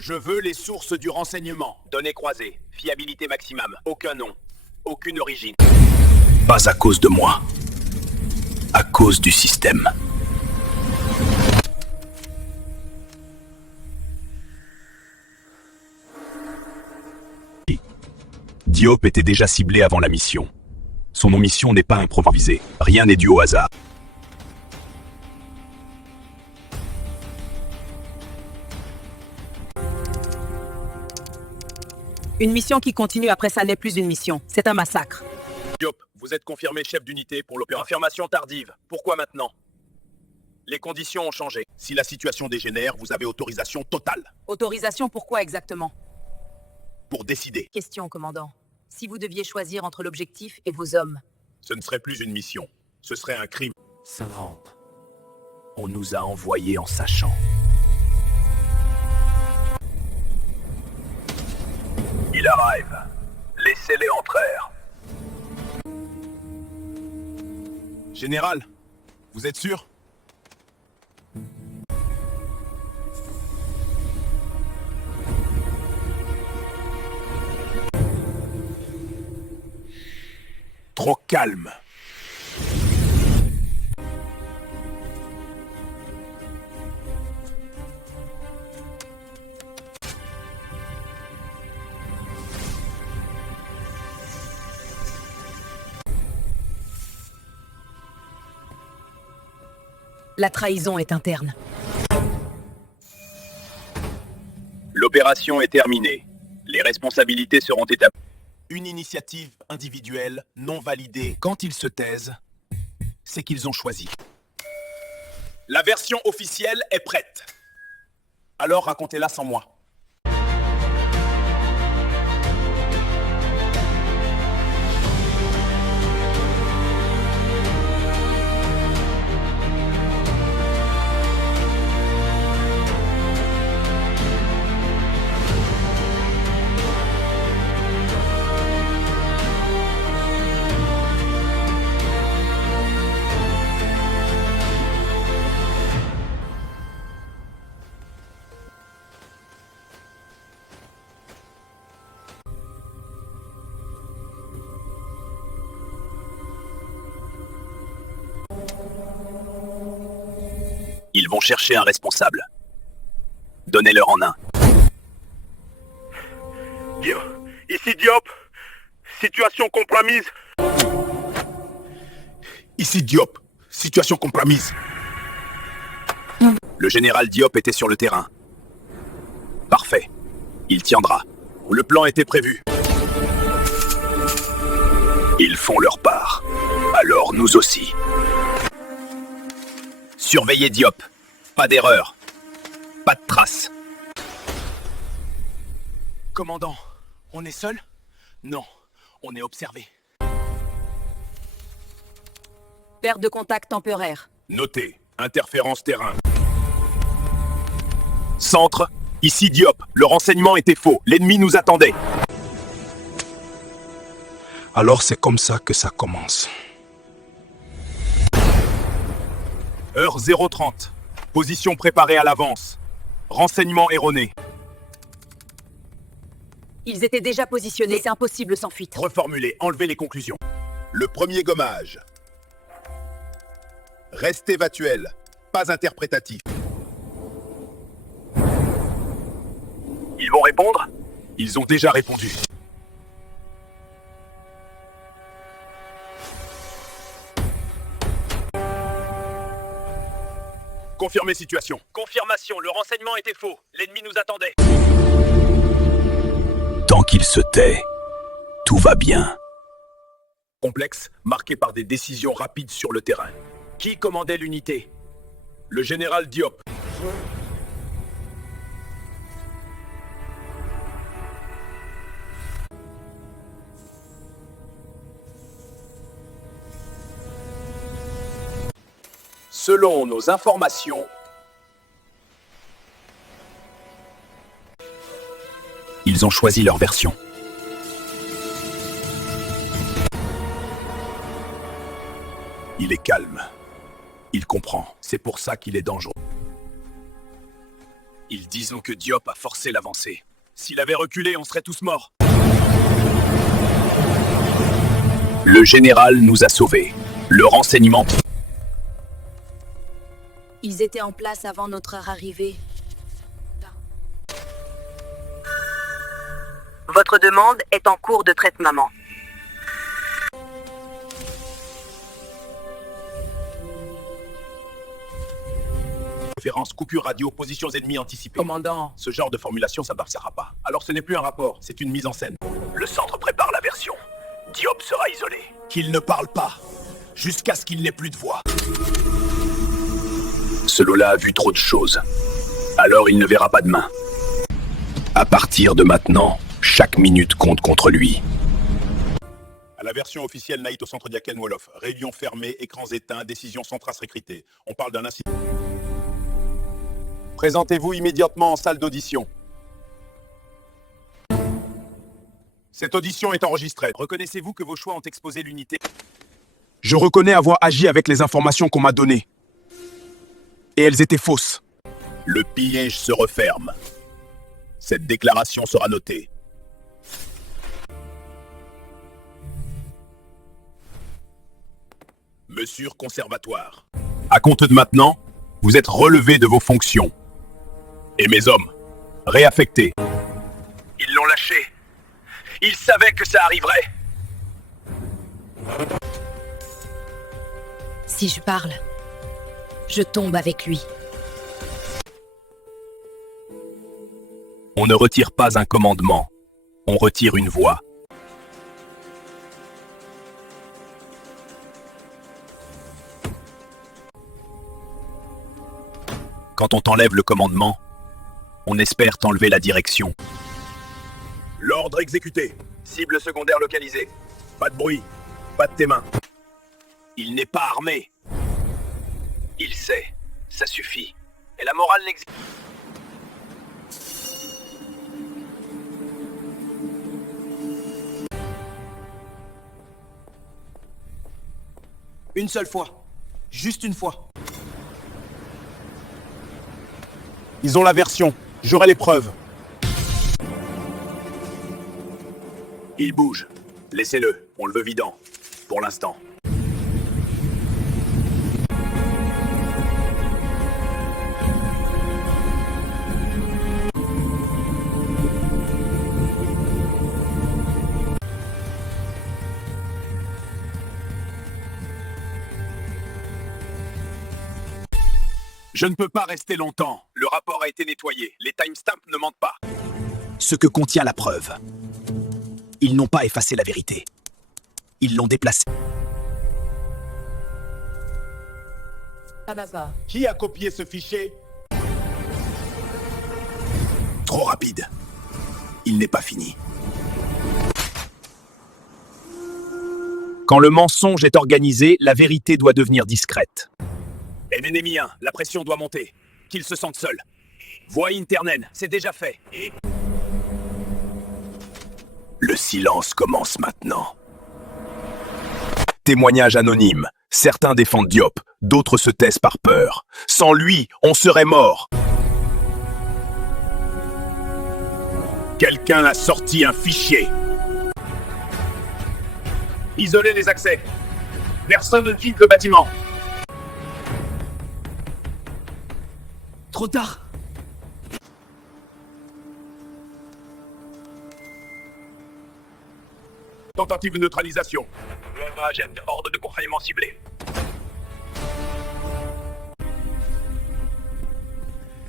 Je veux les sources du renseignement. Données croisées. Fiabilité maximum. Aucun nom. Aucune origine. Pas à cause de moi. À cause du système. Diop était déjà ciblé avant la mission. Son omission n'est pas improvisée. Rien n'est dû au hasard. Une mission qui continue après ça n'est plus une mission. C'est un massacre. Diop, vous êtes confirmé chef d'unité pour l'opération. Affirmation tardive. Pourquoi maintenant? Les conditions ont changé. Si la situation dégénère, vous avez autorisation totale. Autorisation pour quoi exactement? Pour décider. Question, commandant. Si vous deviez choisir entre l'objectif et vos hommes. Ce ne serait plus une mission. Ce serait un crime. Ça rentre. On nous a envoyés en sachant. Il arrive. Laissez-les entrer. Général, vous êtes sûr? Trop calme. La trahison est interne. L'opération est terminée. Les responsabilités seront établies. Une initiative individuelle non validée. Quand ils se taisent, c'est qu'ils ont choisi. La version officielle est prête. Alors racontez-la sans moi. Ils vont chercher un responsable. Donnez-leur en un. Ici Diop. Situation compromise. Ici Diop. Situation compromise. Le général Diop était sur le terrain. Parfait. Il tiendra. Le plan était prévu. Ils font leur part. Alors nous aussi. Surveillez Diop. Pas d'erreur. Pas de traces. Commandant, on est seul? Non, on est observé. Perte de contact temporaire. Notez. Interférence terrain. Centre. Ici Diop. Le renseignement était faux. L'ennemi nous attendait. Alors c'est comme ça que ça commence. Heure 030. Position préparée à l'avance. Renseignement erroné. Ils étaient déjà positionnés, c'est impossible sans fuite. Reformulez, enlevez les conclusions. Le premier gommage. Restez factuel, pas interprétatif. Ils vont répondre? Ils ont déjà répondu. Confirmez situation. Confirmation, le renseignement était faux. L'ennemi nous attendait. Tant qu'il se tait, tout va bien. Complexe, marqué par des décisions rapides sur le terrain. Qui commandait l'unité? Le général Diop. Selon nos informations, ils ont choisi leur version. Il est calme. Il comprend. C'est pour ça qu'il est dangereux. Ils disent que Diop a forcé l'avancée. S'il avait reculé, on serait tous morts. Le général nous a sauvés. Le renseignement... Ils étaient en place avant notre arrivée. Votre demande est en cours de traitement. Référence, coupure radio, positions ennemies anticipées. Commandant, Ce genre de formulation, ça ne marchera pas. Alors ce n'est plus un rapport, c'est une mise en scène. Le centre prépare la version. Diop sera isolé. Qu'il ne parle pas, jusqu'à ce qu'il n'ait plus de voix. Ce lot-là a vu trop de choses. Alors il ne verra pas demain. À partir de maintenant, chaque minute compte contre lui. À la version officielle Naït au centre d'Yaken Wolof. Réunion fermée, écrans éteints, décision sans trace récritée. On parle d'un incident. Présentez-vous immédiatement en salle d'audition. Cette audition est enregistrée. Reconnaissez-vous que vos choix ont exposé l'unité? Je reconnais avoir agi avec les informations qu'on m'a données. Et elles étaient fausses. Le piège se referme. Cette déclaration sera notée. Mesure conservatoire. À compte de maintenant, vous êtes relevés de vos fonctions. Et mes hommes, réaffectés. Ils l'ont lâché. Ils savaient que ça arriverait. Si je parle, je tombe avec lui. On ne retire pas un commandement. On retire une voix. Quand on t'enlève le commandement, on espère t'enlever la direction. L'ordre exécuté. Cible secondaire localisée. Pas de bruit. Pas de tes mains. Il n'est pas armé. Il sait. Ça suffit. Et la morale n'existe. une seule fois. Juste une fois. Ils ont la version. J'aurai les preuves. Il bouge. Laissez-le. On le veut vidant. Pour l'instant. Je ne peux pas rester longtemps. Le rapport a été nettoyé. Les timestamps ne mentent pas. Ce que contient la preuve. Ils n'ont pas effacé la vérité. Ils l'ont déplacée. Qui a copié ce fichier? Trop rapide. Il n'est pas fini. Quand le mensonge est organisé, la vérité doit devenir discrète. Ennemi 1, la pression doit monter. Qu'ils se sentent seuls. Voix internen, c'est déjà fait. Le silence commence maintenant. Témoignage anonyme. Certains défendent Diop, d'autres se taisent par peur. Sans lui, on serait mort. Quelqu'un a sorti un fichier. Isolez les accès. Personne ne quitte le bâtiment. Trop tard. Tentative de neutralisation. Ordre de confinement ciblé.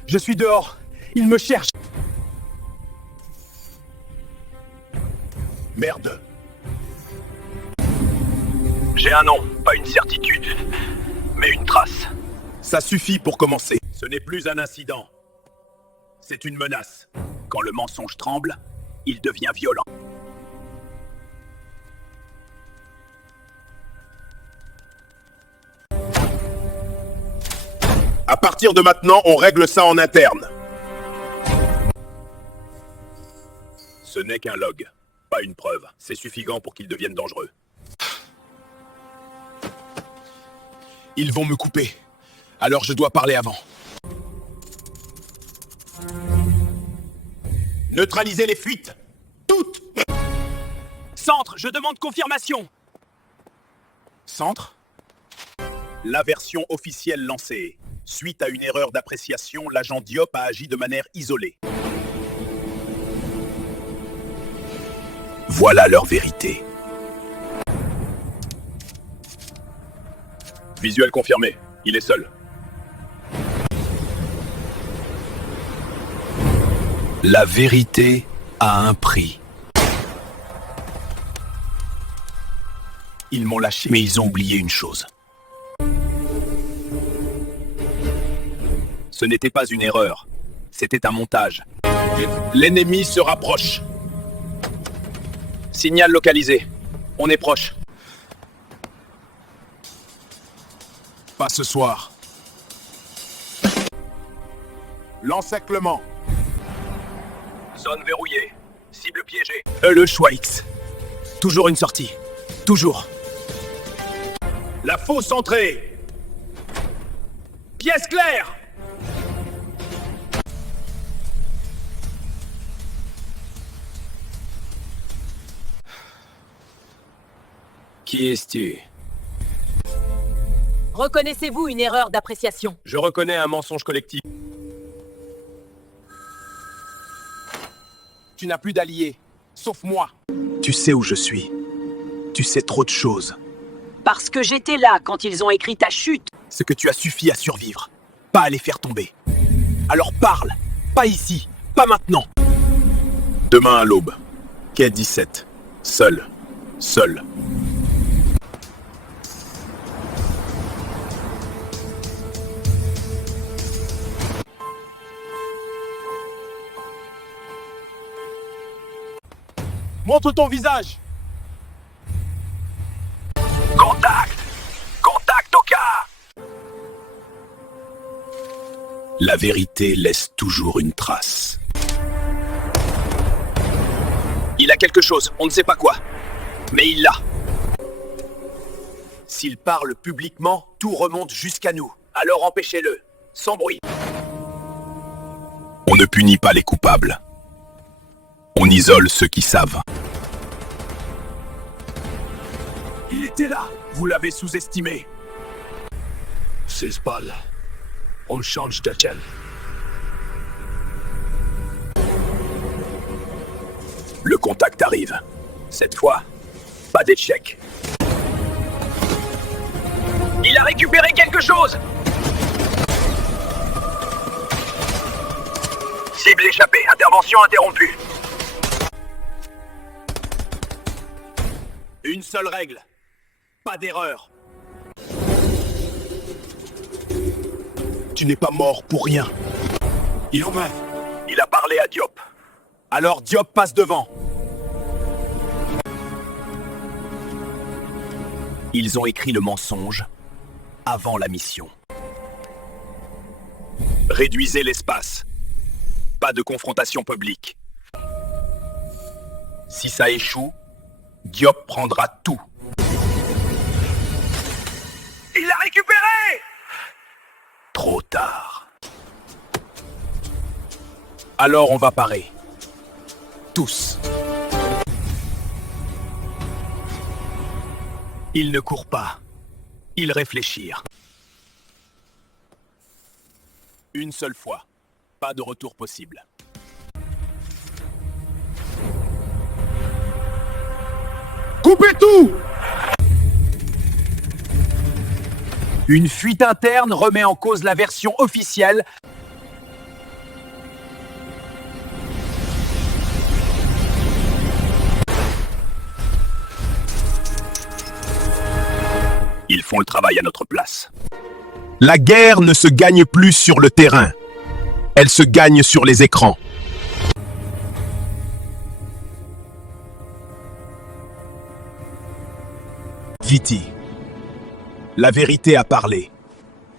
Je suis dehors. Il me cherche. Merde. J'ai un nom, pas une certitude, mais une trace. Ça suffit pour commencer. Ce n'est plus un incident. C'est une menace. Quand le mensonge tremble, il devient violent. À partir de maintenant, on règle ça en interne. Ce n'est qu'un log, pas une preuve. C'est suffisant pour qu'il devienne dangereux. Ils vont me couper. Alors je dois parler avant. Neutralisez les fuites. Toutes. Centre, je demande confirmation. Centre. La version officielle lancée. Suite à une erreur d'appréciation, l'agent Diop a agi de manière isolée. Voilà leur vérité. Visuel confirmé. Il est seul. La vérité a un prix. Ils m'ont lâché. Mais ils ont oublié une chose. Ce n'était pas une erreur. C'était un montage. L'ennemi se rapproche. Signal localisé. On est proche. Pas ce soir. L'encerclement. Zone verrouillée. Cible piégée. Le choix X. Toujours une sortie. Toujours. La fausse entrée. Pièce claire. Qui es-tu? Reconnaissez-vous une erreur d'appréciation? Je reconnais un mensonge collectif. Tu n'as plus d'alliés, sauf moi. Tu sais où je suis. Tu sais trop de choses. Parce que j'étais là quand ils ont écrit ta chute. Ce que tu as suffi à survivre, pas à les faire tomber. Alors parle, pas ici, pas maintenant. Demain à l'aube. Quai 17. Seul. Seul. Montre ton visage. Contact! Contact au cas! La vérité laisse toujours une trace. Il a quelque chose, on ne sait pas quoi. Mais il l'a. S'il parle publiquement, tout remonte jusqu'à nous. Alors empêchez-le. Sans bruit. On ne punit pas les coupables. On isole ceux qui savent. Il était là. Vous l'avez sous-estimé. 16 balles. On change de chaîne. Le contact arrive. Cette fois, pas d'échec. Il a récupéré quelque chose. Cible échappée. Intervention interrompue. Une seule règle. Pas d'erreur. Tu n'es pas mort pour rien. Il en va. Il a parlé à Diop. Alors Diop passe devant. Ils ont écrit le mensonge avant la mission. Réduisez l'espace. Pas de confrontation publique. Si ça échoue, Diop prendra tout. Il l'a récupéré! Trop tard. Alors on va parer. Tous. Ils ne courent pas. Ils réfléchirent. Une seule fois. Pas de retour possible. Coupez tout! Une fuite interne remet en cause la version officielle. Ils font le travail à notre place. La guerre ne se gagne plus sur le terrain. Elle se gagne sur les écrans. Viti. La vérité a parlé.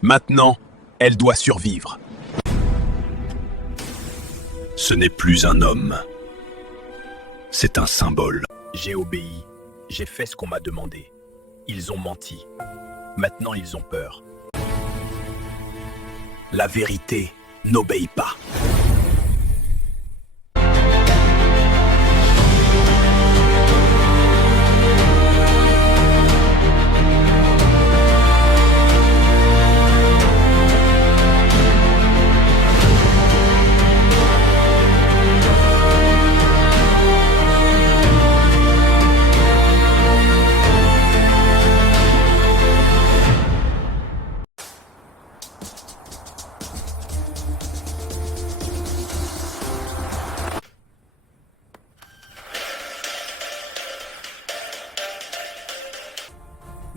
Maintenant, elle doit survivre. Ce n'est plus un homme. C'est un symbole. J'ai obéi. J'ai fait ce qu'on m'a demandé. Ils ont menti. Maintenant, ils ont peur. La vérité n'obéit pas.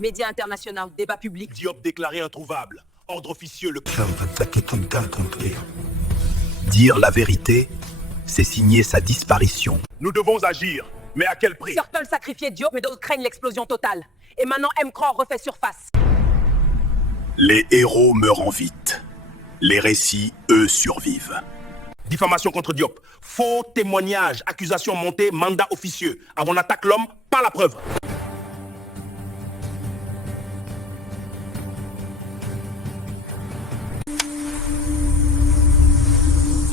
Médias internationaux, débat public. Diop déclaré introuvable. Ordre officieux, le... Dire la vérité, c'est signer sa disparition. Nous devons agir, mais à quel prix? Turtle sacrifié Diop, mais d'autres craignent l'explosion totale. Et maintenant, M-Cran refait surface. Les héros meurent en vite. Les récits, eux, survivent. Diffamation contre Diop. Faux témoignage, accusation montée, mandat officieux. Avant on attaque l'homme, pas la preuve.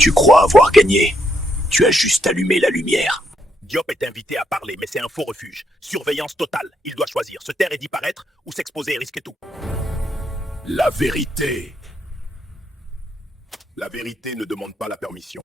Tu crois avoir gagné. Tu as juste allumé la lumière. Diop est invité à parler, mais c'est un faux refuge. Surveillance totale. Il doit choisir, se taire et disparaître, ou s'exposer et risquer tout. La vérité. La vérité ne demande pas la permission.